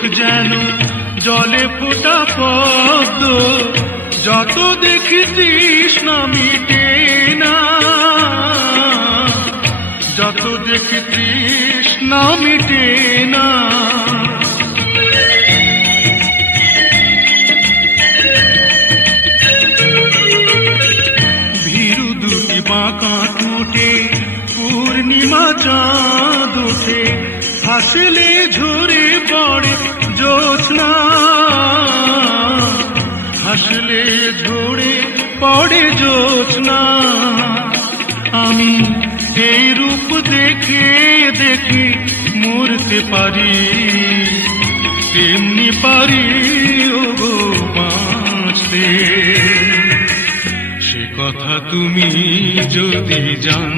যেন জলে ফোটা পদ্ম, যত দেখি তৃষ্ণা মিটে না, যত দেখি তৃষ্ণা মিটে না। ভীরু দুটি বাঁকা টুটে পূর্ণিমা চাঁদ ওঠে, হাসলে ঝরে পড়ে জ্যোৎস্না, হাসলে ঝরে পড়ে জ্যোৎস্না। আমি এই রূপ দেখে দেখে মরতে পারি, তেমনি পারি ওগো বাঁচতে। সে কথা তুমি যদি জান